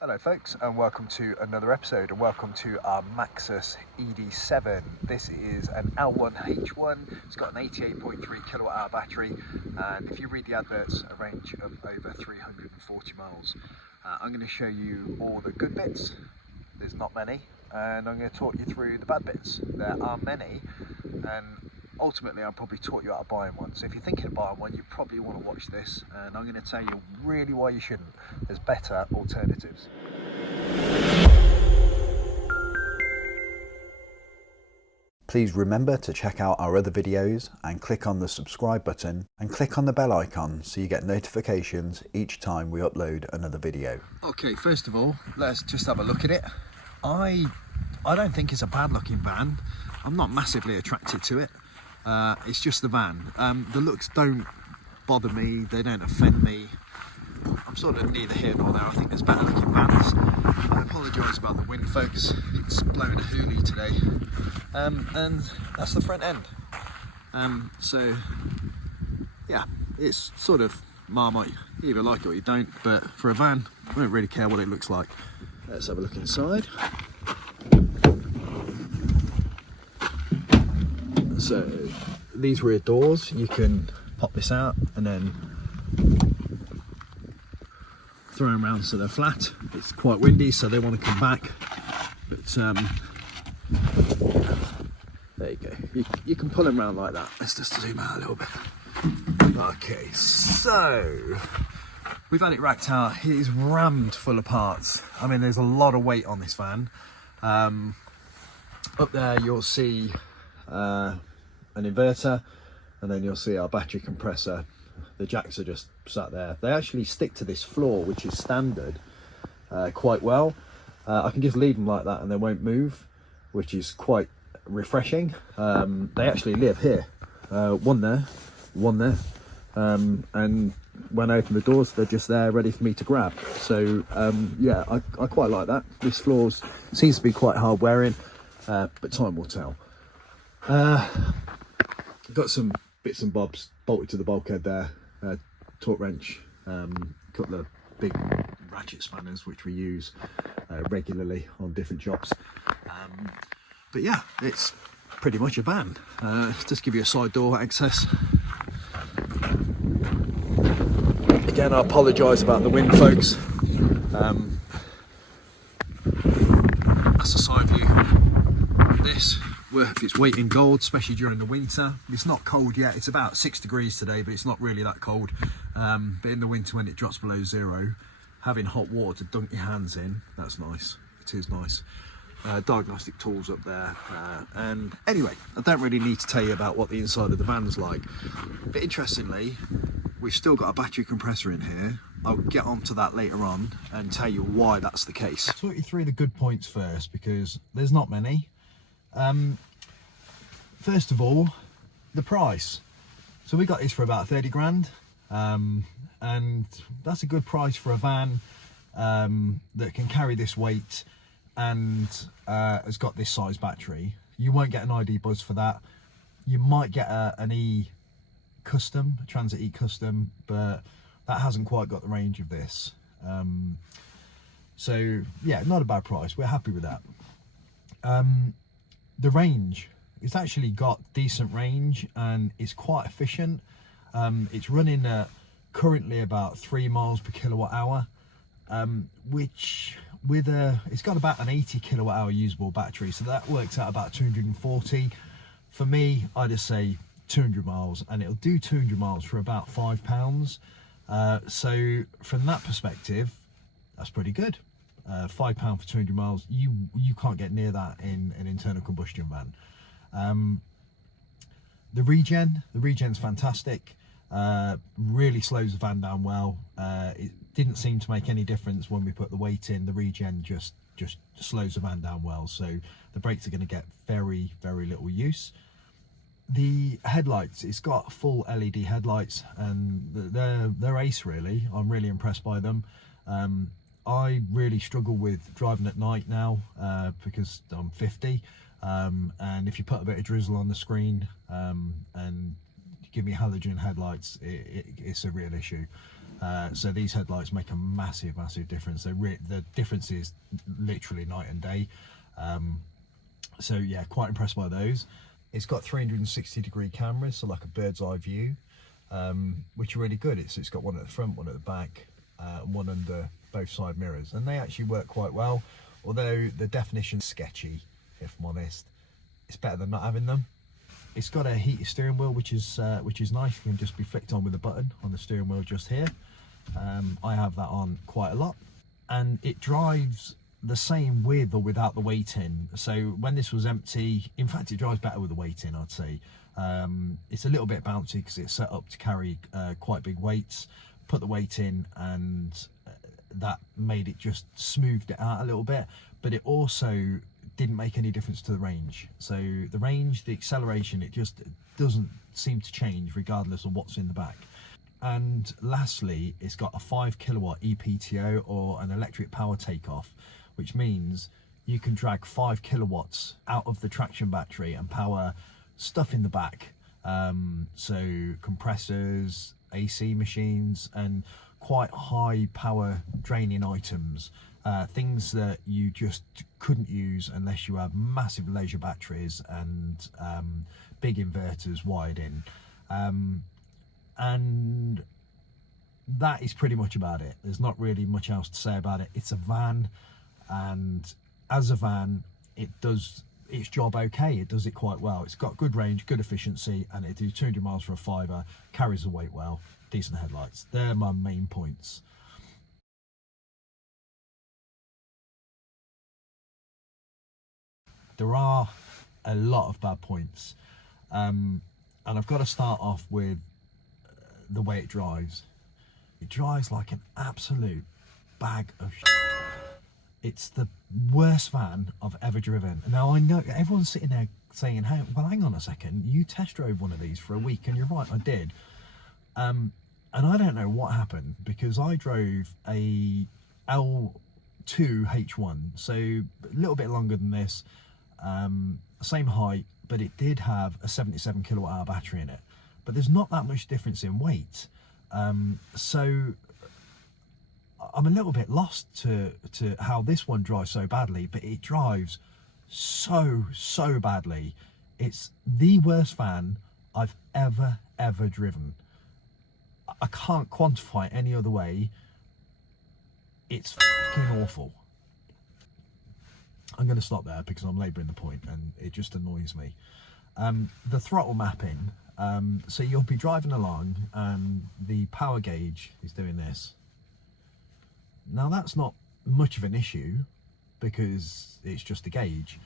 Hello folks, and welcome to another episode, and welcome to our Maxus ED7. This is an L1H1. It's got an 88.3 kilowatt hour battery, and if you read the adverts, a range of over 340 miles. I'm going to show you all the good bits. There's not many, and I'm going to talk you through the bad bits. There are many, and ultimately I'll probably talk you out of buying one. So if you're thinking of buying one, you probably want to watch this, and I'm going to tell you really why you shouldn't. There's better alternatives. Please remember to check out our other videos and click on the subscribe button and click on the bell icon so you get notifications each time we upload another video. Okay, first of all, let's just have a look at it. I don't think it's a bad looking van. I'm not massively attracted to it. It's just the van. The looks don't bother me, they don't offend me. I'm sort of neither here nor there. I think there's better looking vans. I apologise about the wind, folks. It's blowing a hoolie today. And that's the front end. So yeah, it's sort of Marmite. You either like it or you don't, but for a van, I don't really care what it looks like. Let's have a look inside. So these rear doors, you can pop this out and then throw them around so they're flat. It's quite windy, so they want to come back, but there you go. You can pull them around like that. Let's just zoom out a little bit. Okay, so we've had it racked out. It is rammed full of parts. I mean, there's a lot of weight on this van. Up there you'll see an inverter, and then you'll see our battery compressor. The jacks are just sat there. They actually stick to this floor, which is standard, quite well. I can just leave them like that and they won't move, which is quite refreshing. They actually live here, one there, and when I open the doors, they're just there ready for me to grab. So yeah, I quite like that. This floor seems to be quite hard wearing, but time will tell. Got some bits and bobs bolted to the bulkhead there, torque wrench, couple of big ratchet spanners which we use regularly on different jobs. But yeah, it's pretty much a van. Just give you a side door access. Again, I apologise about the wind, folks. That's a side view. This worth its weight in gold, especially during the winter. It's not cold yet. It's about 6 degrees today, but it's not really that cold. But in the winter, when it drops below zero, having hot water to dunk your hands in, that's nice. It is nice. Diagnostic tools up there. And anyway, I don't really need to tell you about what the inside of the van's like. But interestingly, we've still got a battery compressor in here. I'll get onto that later on and tell you why that's the case. I'll talk you through the good points first, because there's not many. First of all, the price. So we got this for about 30 grand, and that's a good price for a van that can carry this weight and has got this size battery. You won't get an ID Buzz for that. You might get an E Custom, a Transit E Custom, but that hasn't quite got the range of this. So yeah, not a bad price. We're happy with that. The range, it's actually got decent range and it's quite efficient. It's running at currently about 3 miles per kilowatt hour, which it's got about an 80 kilowatt hour usable battery, so that works out about 240. For me, I just say 200 miles, and it'll do 200 miles for about £5. So from that perspective, that's pretty good. £5 for 200 miles, you can't get near that in an internal combustion van. The regen's fantastic. Really slows the van down well. It didn't seem to make any difference when we put the weight in. The regen just slows the van down well, so the brakes are going to get very little use. The headlights, it's got full LED headlights, and they're ace really. I'm really impressed by them. I really struggle with driving at night now because I'm 50, and if you put a bit of drizzle on the screen and give me halogen headlights, it's a real issue. So these headlights make a massive difference. The difference is literally night and day. So yeah, quite impressed by those. It's got 360-degree cameras, so like a bird's eye view, which are really good. It's got one at the front, one at the back, and one under both side mirrors, and they actually work quite well, although the definition's sketchy, if I'm honest. It's better than not having them. It's got a heated steering wheel, which is nice. It can just be flicked on with a button on the steering wheel just here. I have that on quite a lot, and it drives the same with or without the weight in. So when this was empty, in fact it drives better with the weight in, I'd say. It's a little bit bouncy because it's set up to carry quite big weights. Put the weight in, and that made it just smoothed it out a little bit, but it also didn't make any difference to the range. So the range, the acceleration, it just doesn't seem to change regardless of what's in the back. And lastly, it's got a 5 kilowatt EPTO, or an electric power takeoff, which means you can drag 5 kilowatts out of the traction battery and power stuff in the back. So compressors, AC machines, and quite high power draining items, things that you just couldn't use unless you have massive leisure batteries and big inverters wired in. And that is pretty much about it. There's not really much else to say about it. It's a van, and as a van, it does its job okay. It does it quite well. It's got good range, good efficiency, and it do 200 miles for a fiver, carries the weight well, decent headlights. They're my main points. There are a lot of bad points, and I've got to start off with the way it drives. It drives like an absolute bag of shit. It's the worst van I've ever driven. Now I know everyone's sitting there saying, hey, well, hang on a second, you test drove one of these for a week, and you're right, I did. And I don't know what happened, because I drove a L2 H1, so a little bit longer than this, same height, but it did have a 77 kilowatt hour battery in it. But there's not that much difference in weight. So I'm a little bit lost to how this one drives so badly, but it drives so badly. It's the worst van I've ever driven. I can't quantify it any other way. It's fucking awful. I'm going to stop there because I'm labouring the point and it just annoys me. The throttle mapping, so you'll be driving along and the power gauge is doing this. Now that's not much of an issue because it's just a gauge,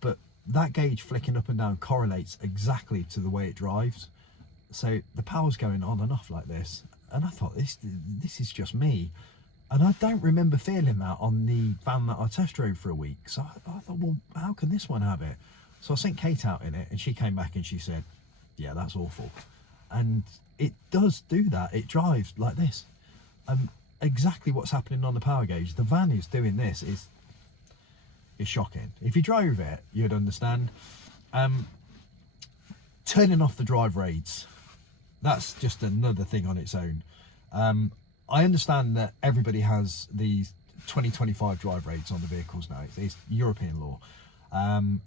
but that gauge flicking up and down correlates exactly to the way it drives. So the power's going on and off like this, and I thought this is just me, and I don't remember feeling that on the van that I test drove for a week. So I thought, well, how can this one have it? So I sent Kate out in it, and she came back and she said, yeah, that's awful. And it does do that. It drives like this. Exactly what's happening on the power gauge. The van is doing this. Is shocking. If you drove it, you'd understand. Turning off the drive raids, that's just another thing on its own. I understand that everybody has these 2025 drive raids on the vehicles now. It's European law, and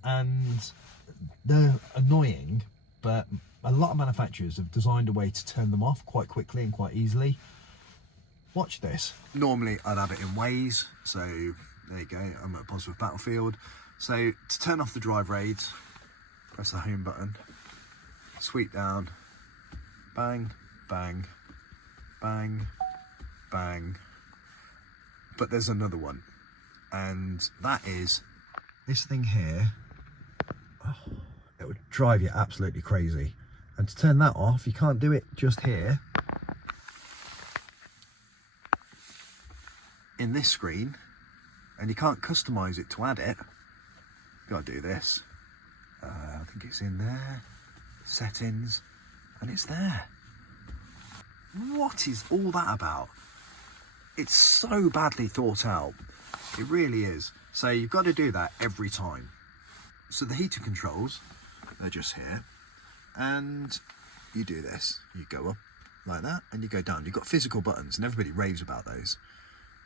they're annoying, but a lot of manufacturers have designed a way to turn them off quite quickly and quite easily. Watch this. Normally I'd have it in ways, so there you go, I'm at a positive battlefield. So to turn off the drive raids, press the home button, sweep down, bang, bang, bang, bang. But there's another one, and that is this thing here. Oh, it would drive you absolutely crazy. And to turn that off, you can't do it just here. In this screen, and you can't customize it to add it. You gotta do this. I think it's in there, settings, and it's there. What is all that about? It's so badly thought out. It really is. So you've got to do that every time. So the heater controls, they're just here, and you do this. You go up, like that, and you go down. You've got physical buttons, and everybody raves about those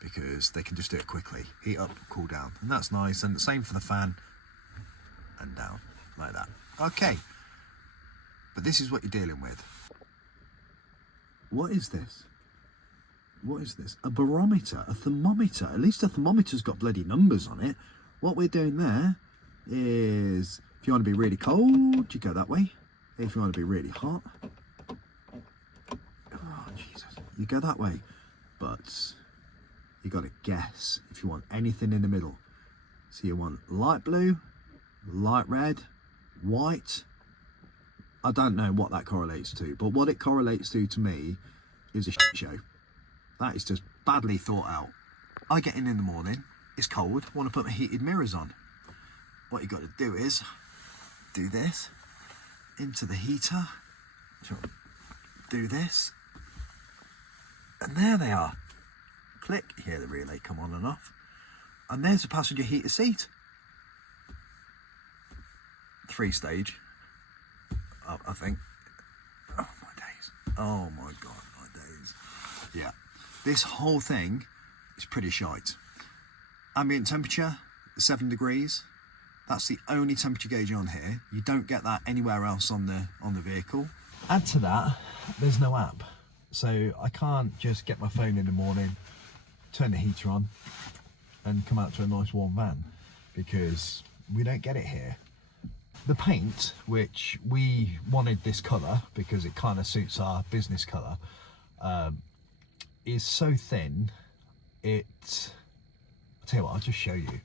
because they can just do it quickly. Heat up, cool down, and that's nice. And the same for the fan, and down, like that. Okay, but this is what you're dealing with. What is this? What is this? A barometer, a thermometer. At least a thermometer's got bloody numbers on it. What we're doing there is, if you want to be really cold, you go that way. If you want to be really hot, oh Jesus, you go that way. But you got to guess if you want anything in the middle. So you want light blue, light red, white. I don't know what that correlates to, but what it correlates to me is a shit show. That is just badly thought out. I get in the morning, it's cold, want to put my heated mirrors on. What you got to do is do this into the heater, do this, and there they are. Click, you hear the relay come on and off, and there's the passenger heater seat. 3-stage, I think. Oh my days. Oh my God, my days. Yeah. This whole thing is pretty shite. Ambient temperature, 7 degrees. That's the only temperature gauge on here. You don't get that anywhere else on the vehicle. Add to that, there's no app. So I can't just get my phone in the morning, turn the heater on, and come out to a nice warm van, because we don't get it here. The paint, which we wanted this colour because it kind of suits our business colour, is so thin, I'll tell you what, I'll just show you.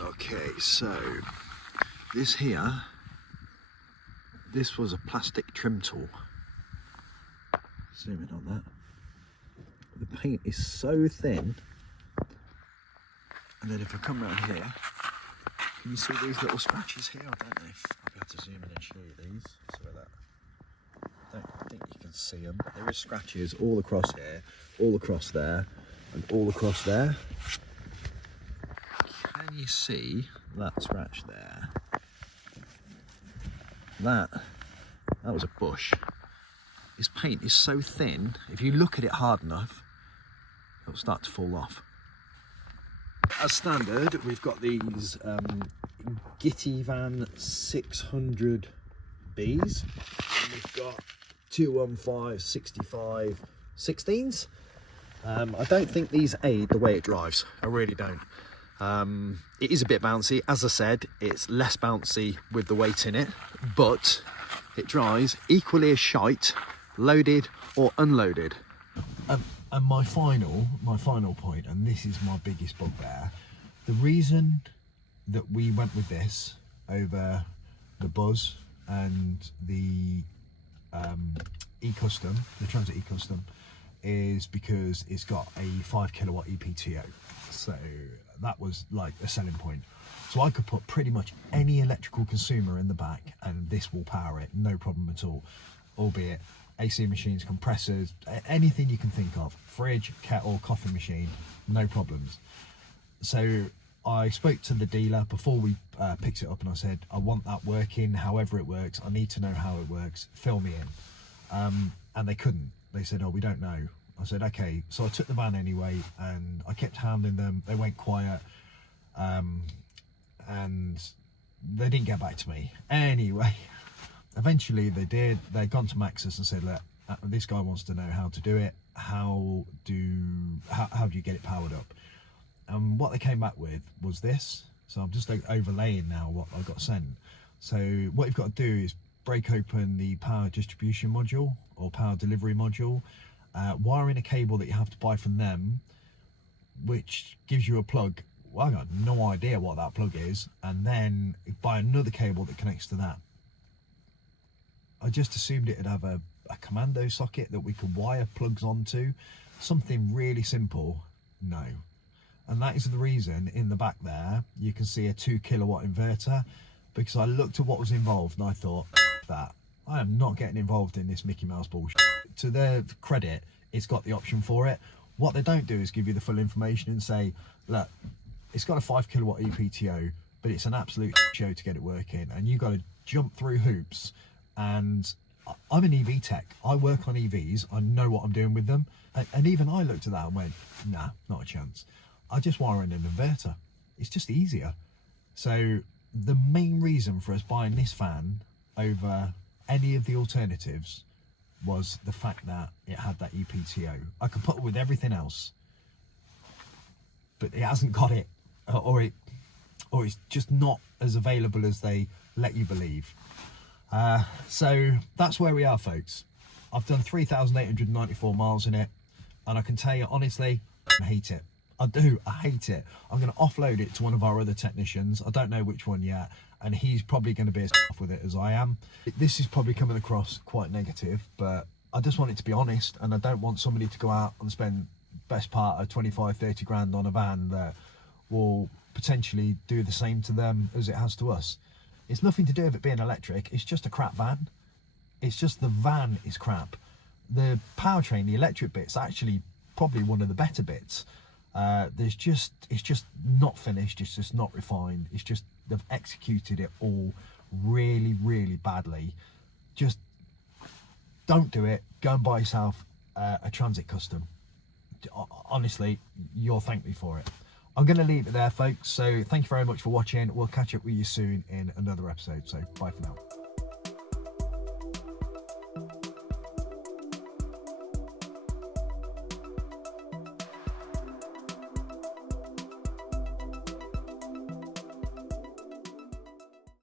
Okay, so this here, this was a plastic trim tool. Zoom in on that. The paint is so thin, and then if I come around here, can you see these little scratches here? I don't know if I'll be able to zoom in and show you these. Sorry about that. Don't think you can see them. There is scratches all across here, all across there, and all across there. Can you see that scratch there? That was a bush. This paint is so thin, if you look at it hard enough, it'll start to fall off. As standard, we've got these ED7 600Bs. And we've got 215 65 16s. I don't think these aid the way it drives. I really don't. It is a bit bouncy. As I said, it's less bouncy with the weight in it, but it drives equally as shite, loaded or unloaded. And my final point, and this is my biggest bugbear, the reason that we went with this over the Buzz and the E-Custom, the Transit E-Custom, is because it's got a 5 kilowatt EPTO. So that was like a selling point. So I could put pretty much any electrical consumer in the back and this will power it, no problem at all. Albeit AC machines, compressors, anything you can think of, fridge, kettle, coffee machine, no problems. So I spoke to the dealer before we picked it up and I said, I want that working, however it works, I need to know how it works, fill me in. And they couldn't. They said, oh, we don't know. I said, okay. So I took the van anyway and I kept handling them. They went quiet and they didn't get back to me. Anyway, eventually they did. They'd gone to Maxus and said, look, this guy wants to know how to do it. How do you get it powered up? And what they came back with was this. So I'm just overlaying now what I got sent. So what you've got to do is break open the power distribution module or power delivery module, wire in a cable that you have to buy from them, which gives you a plug. Well, I got no idea what that plug is, and then buy another cable that connects to that. I just assumed it'd have a commando socket that we could wire plugs onto, something really simple. No. And that is the reason in the back there you can see a 2 kilowatt inverter, because I looked at what was involved and I thought, that I am not getting involved in this Mickey Mouse bullshit. To their credit, it's got the option for it. What they don't do is give you the full information and say, look, it's got a 5 kilowatt EPTO, but it's an absolute show to get it working, and you got to jump through hoops. And I'm an EV tech. I work on EVs. I know what I'm doing with them. And even I looked at that and went, nah, not a chance. I just wire in an inverter. It's just easier. So the main reason for us buying this van over any of the alternatives was the fact that it had that EPTO. I could put it with everything else, but it hasn't got it, or it's just not as available as they let you believe. So that's where we are, folks. I've done 3,894 miles in it, and I can tell you honestly, I hate it. I do, I hate it. I'm going to offload it to one of our other technicians. I don't know which one yet, and he's probably going to be as off with it as I am. This is probably coming across quite negative, but I just want it to be honest, and I don't want somebody to go out and spend best part of 25-30 grand on a van that will potentially do the same to them as it has to us. It's nothing to do with it being electric. It's just a crap van. It's just the van is crap. The powertrain, the electric bit's actually probably one of the better bits. It's just not finished. It's just not refined. It's just they've executed it all really, really badly. Just don't do it. Go and buy yourself a Transit Custom. Honestly, you'll thank me for it. I'm going to leave it there, folks. So thank you very much for watching. We'll catch up with you soon in another episode. So bye for now.